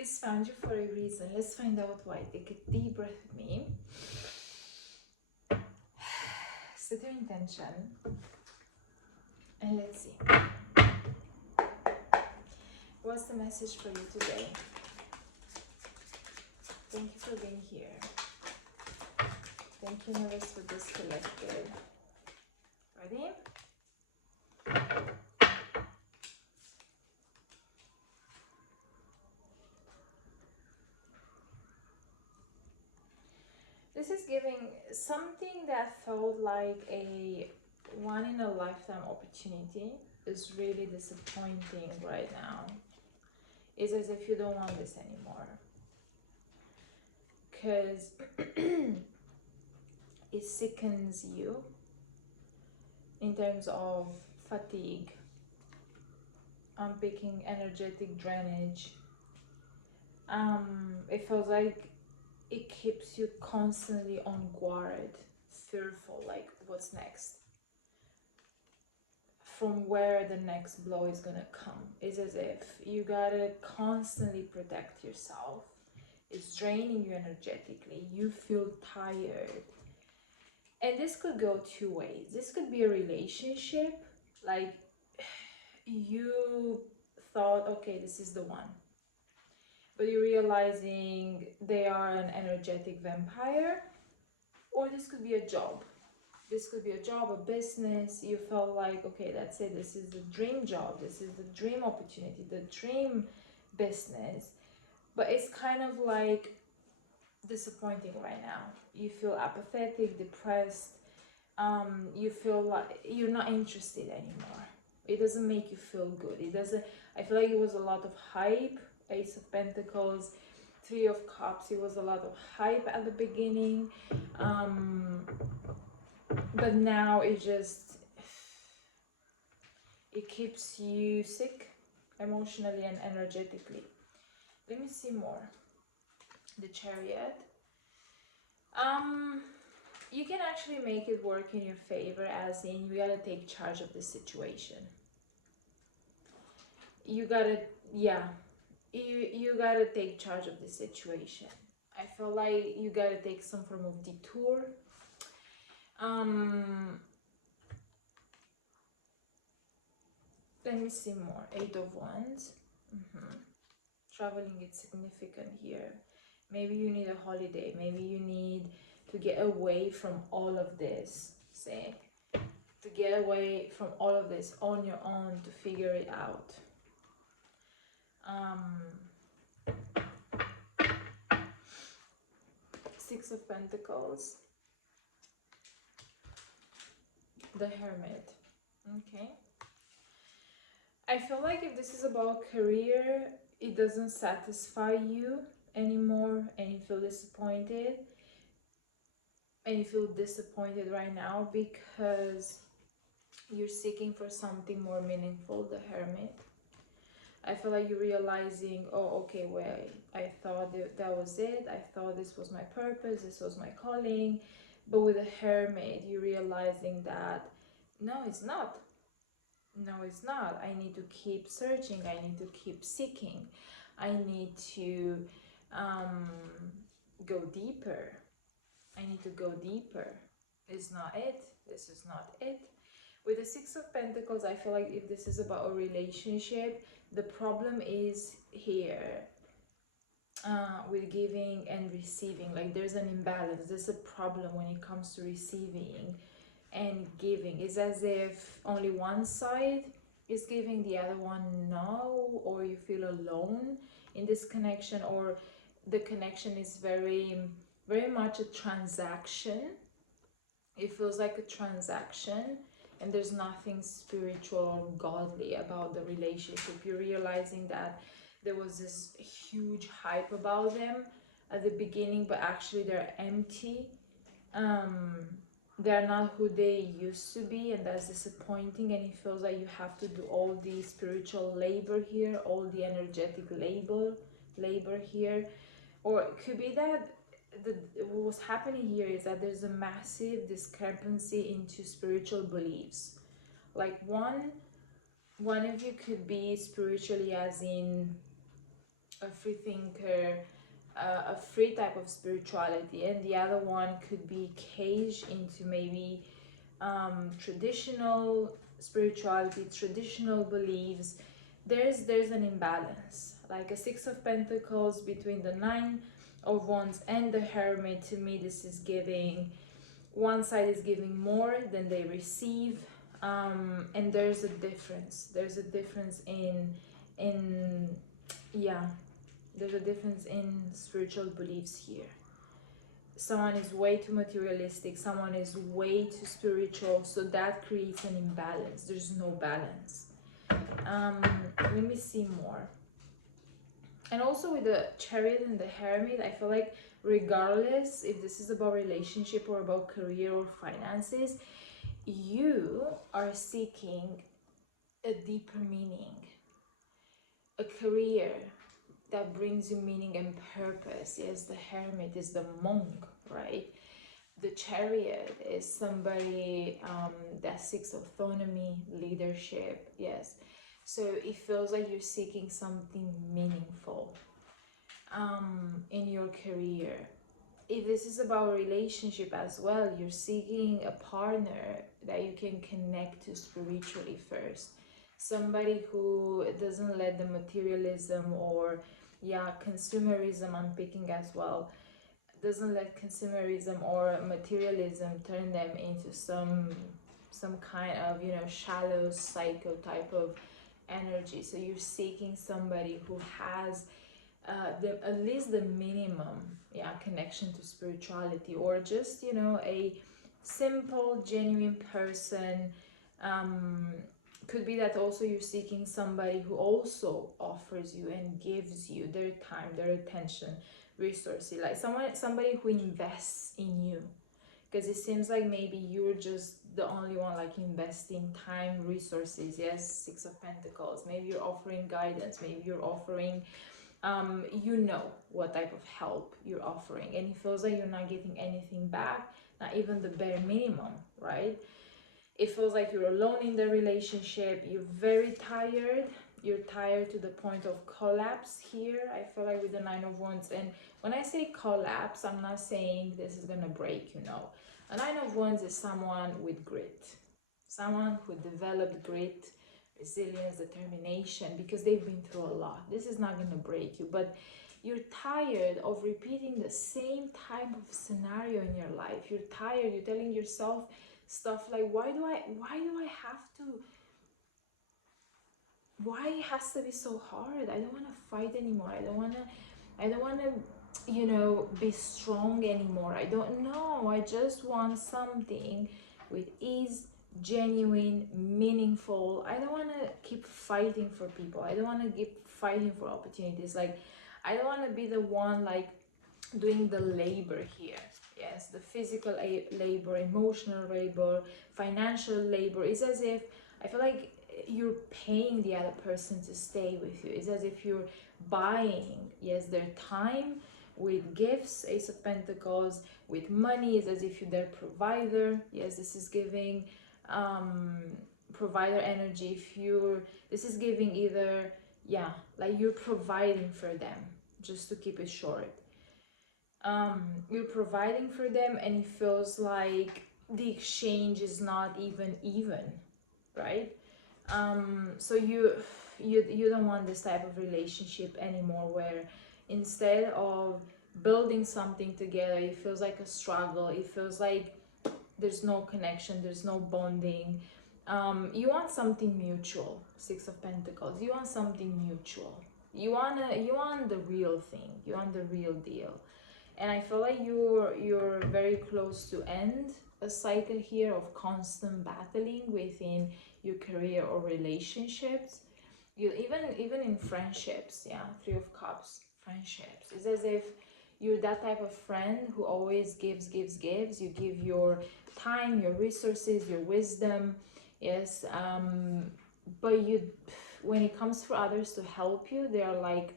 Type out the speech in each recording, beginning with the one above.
This found you for a reason. Let's find out why. Take a deep breath with me. Set your intention. And let's see. What's the message for you today? Thank you for being here. Thank you, universe, for this collective. Ready? This is giving something that felt like a one in a lifetime opportunity is really disappointing right now. It's as if you don't want this anymore. Because it sickens you in terms of fatigue. I'm picking energetic drainage. It feels like it keeps you constantly on guard, fearful, like what's next, from where the next blow is gonna come. It's as if you gotta constantly protect yourself. It's draining you energetically. You feel tired. And this could go two ways. This could be a relationship, like you thought, okay, this is the one, but you're realizing they are an energetic vampire. Or this could be a job. This could be a job, a business. You felt like, okay, that's it. This is the dream job. This is the dream opportunity, the dream business. But it's kind of like disappointing right now. You feel apathetic, depressed. You feel like you're not interested anymore. It doesn't make you feel good. It doesn't. I feel like it was a lot of hype. Ace of Pentacles, Three of Cups. It was a lot of hype at the beginning, but now it keeps you sick emotionally and energetically. Let me see more. The Chariot. You can actually make it work in your favor, as in you gotta take charge of the situation. You gotta, yeah, you gotta take charge of the situation. I feel like you gotta take some form of detour. Let me see more. Eight of Wands. Traveling is significant here. Maybe you need a holiday. Maybe you need to get away from all of this. Say, to get away from all of this on your own, to figure it out. Six of Pentacles. The Hermit. Okay. I feel like if this is about career, it doesn't satisfy you anymore and you feel disappointed. And you feel disappointed right now because you're seeking for something more meaningful, the Hermit. I feel like you're realizing, oh, okay, wait, I thought that was it. I thought this was my purpose, this was my calling. But with the Hermit, you're realizing that, no, it's not. No, it's not. I need to keep searching. I need to keep seeking. I need to go deeper. I need to go deeper. It's not it. This is not it. With the Six of Pentacles, I feel like if this is about a relationship, the problem is here with giving and receiving. Like there's an imbalance. There's a problem when it comes to receiving and giving. It's as if only one side is giving, the other one no, or you feel alone in this connection, or the connection is very, very much a transaction. It feels like a transaction and there's nothing spiritual or godly about the relationship. You're realizing that there was this huge hype about them at the beginning, but actually they're empty. They're not who they used to be, and that's disappointing. And it feels like you have to do all the spiritual labor here, all the energetic labor here. Or it could be that what's happening here is that there's a massive discrepancy into spiritual beliefs. Like one of you could be spiritually, as in a free thinker, a free type of spirituality, and the other one could be caged into maybe traditional spirituality, traditional beliefs. There's an imbalance, like a Six of Pentacles between the Nine of Wands and the Hermit. To me, this is giving, one side is giving more than they receive, and there's a difference. There's a difference in yeah, there's a difference in spiritual beliefs here. Someone is way too materialistic, someone is way too spiritual, so that creates an imbalance. There's no balance. Let me see more. And also with the Chariot and the Hermit, I feel like regardless if this is about relationship or about career or finances, you are seeking a deeper meaning, a career that brings you meaning and purpose. Yes, the Hermit is the monk, right? The Chariot is somebody that seeks autonomy, leadership. Yes, so it feels like you're seeking something meaningful in your career. If this is about a relationship as well, you're seeking a partner that you can connect to spiritually first. Somebody who doesn't let the materialism or consumerism, I'm picking as well, doesn't let consumerism or materialism turn them into some kind of, you know, shallow psycho type of energy. So you're seeking somebody who has at least the minimum connection to spirituality, or just, you know, a simple genuine person. Could be that also you're seeking somebody who also offers you and gives you their time, their attention, resources, like somebody who invests in you, because it seems like maybe you're just the only one like investing time, resources. Yes, Six of Pentacles, maybe you're offering guidance, maybe you're offering you know what type of help you're offering, and it feels like you're not getting anything back, not even the bare minimum, right? It feels like you're alone in the relationship, you're very tired, you're tired to the point of collapse here. I feel like with the Nine of Wands, and when I say collapse, I'm not saying this is gonna break, you know. A Nine of Wands is someone with grit, someone who developed grit, resilience, determination, because they've been through a lot. This is not going to break you, but you're tired of repeating the same type of scenario in your life. You're tired, you're telling yourself stuff like, why do I have to, why it has to be so hard? I don't want to fight anymore. I don't want to, you know, be strong anymore. I don't know. I just want something with ease, genuine, meaningful. I don't want to keep fighting for people. I don't want to keep fighting for opportunities. Like, I don't want to be the one like doing the labor here. Yes, the physical labor, emotional labor, financial labor. It's as if I feel like you're paying the other person to stay with you. It's as if you're buying, yes, their time with gifts, Ace of Pentacles, with money. It's as if you're their provider. Yes, this is giving provider energy. If you're, this is giving either, like you're providing for them, just to keep it short. You're providing for them, and it feels like the exchange is not even, right? So you don't want this type of relationship anymore, where instead of building something together, it feels like a struggle. It feels like there's no connection, there's no bonding. You want something mutual, Six of Pentacles. You want something mutual. You want the real thing. You want the real deal. And I feel like you're very close to end a cycle here of constant battling within your career or relationships. You even in friendships, Three of Cups, friendships. It's as if you're that type of friend who always gives. You give your time, your resources, your wisdom, yes. But you, when it comes for others to help you, they are like,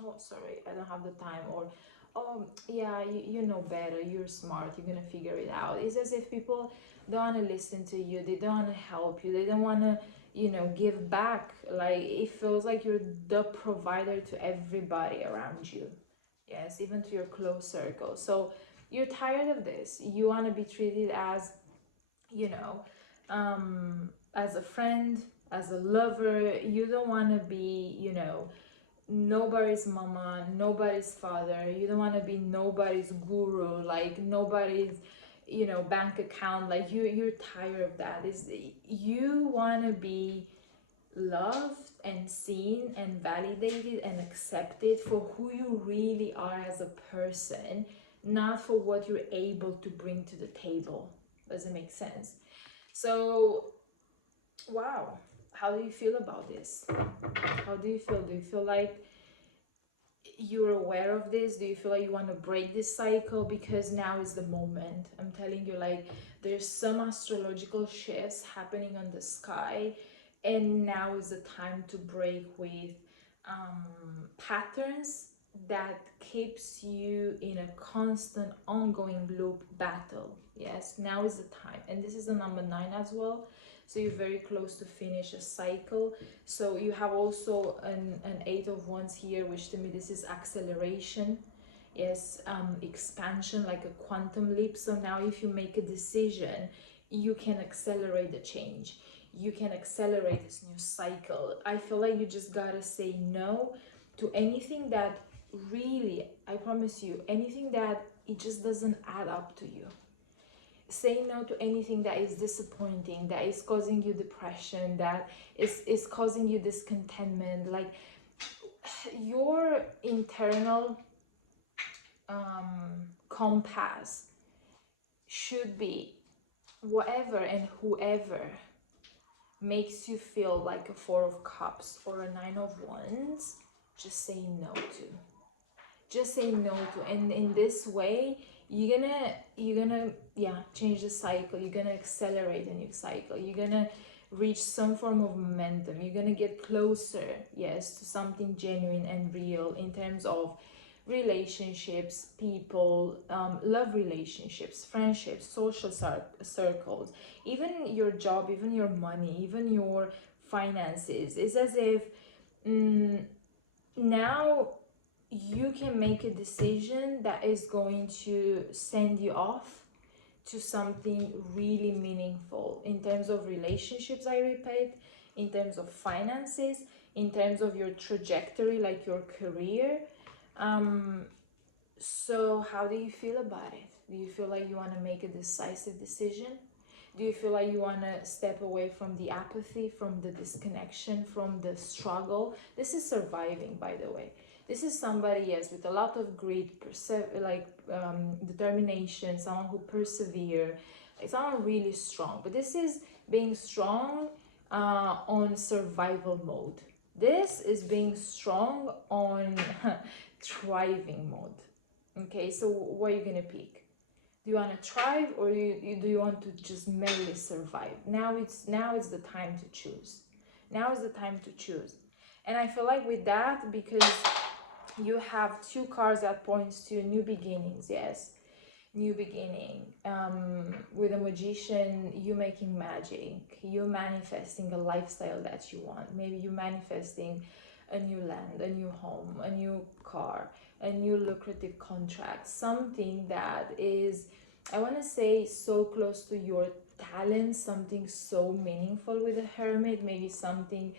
oh, sorry, I don't have the time, or oh yeah, you know better, you're smart, you're gonna figure it out. It's as if people don't want to listen to you, they don't want to help you, they don't want to you know, give back. Like it feels like you're the provider to everybody around you. Yes, even to your close circle. So you're tired of this. You want to be treated as, you know, as a friend, as a lover. You don't want to be, you know, nobody's mama, nobody's father. You don't want to be nobody's guru, like nobody's, you know, bank account. Like you're tired of that. Is you want to be loved and seen and validated and accepted for who you really are as a person, not for what you're able to bring to the table. Does it make sense? So, wow, how do you feel about this? How do you feel? Do you feel like you're aware of this? Do you feel like you want to break this cycle? Because now is the moment. I'm telling you, like, there's some astrological shifts happening on the sky, and now is the time to break with patterns that keeps you in a constant ongoing loop battle. Yes, now is the time. And this is the number 9 as well, so you're very close to finish a cycle. So you have also an 8 of wands here, which to me this is acceleration. Yes, expansion, like a quantum leap. So now if you make a decision, you can accelerate the change, you can accelerate this new cycle. I feel like you just gotta say no to anything that really, I promise you, anything that it just doesn't add up to you. Say no to anything that is disappointing, that is causing you depression, that is causing you discontentment. Like your internal compass should be whatever and whoever makes you feel like a 4 of cups or a 9 of wands, just say no to. Just say no to. And in this way, you're gonna yeah, change the cycle. You're gonna accelerate a new cycle. You're gonna reach some form of momentum. You're gonna get closer, yes, to something genuine and real in terms of relationships, people, love relationships, friendships, social circles, even your job, even your money, even your finances. It's as if now you can make a decision that is going to send you off to something really meaningful in terms of relationships, I repeat, in terms of finances, in terms of your trajectory, like your career. So how do you feel about it? Do you feel like you want to make a decisive decision? Do you feel like you want to step away from the apathy, from the disconnection, from the struggle? This is surviving, by the way. This is somebody, yes, with a lot of grit, determination, someone who persevere, like someone really strong. But this is being strong on survival mode. This is being strong on thriving mode. Okay, so what are you gonna pick? Do you want to thrive, or do you want to just merely survive? Now it's the time to choose. Now is the time to choose. And I feel like with that, because you have 2 cards that points to new beginnings. Yes, new beginning. With a magician, you making magic, you manifesting a lifestyle that you want. Maybe you manifesting a new land, a new home, a new car, a new lucrative contract, something that is, I want to say, so close to your talent, something so meaningful with the Hermit, maybe something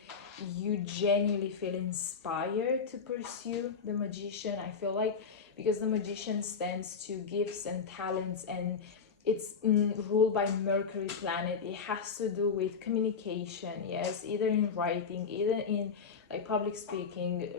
you genuinely feel inspired to pursue. The Magician, I feel like, because the Magician stands to gifts and talents, and it's ruled by Mercury planet. It has to do with communication, yes, either in writing, either in like public speaking,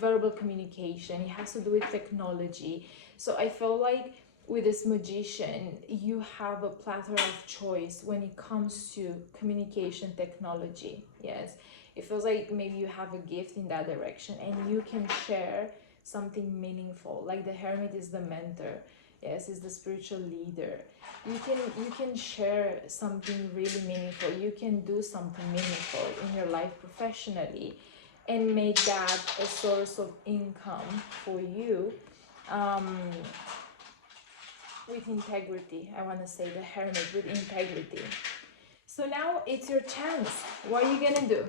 verbal communication. It has to do with technology. So I feel like with this Magician, you have a plethora of choice when it comes to communication technology. Yes, it feels like maybe you have a gift in that direction and you can share something meaningful. Like the Hermit is the mentor, yes, is the spiritual leader. You can share something really meaningful. You can do something meaningful in your life professionally and make that a source of income for you, with integrity. I want to say the Hermit with integrity. So now it's your chance. What are you gonna do?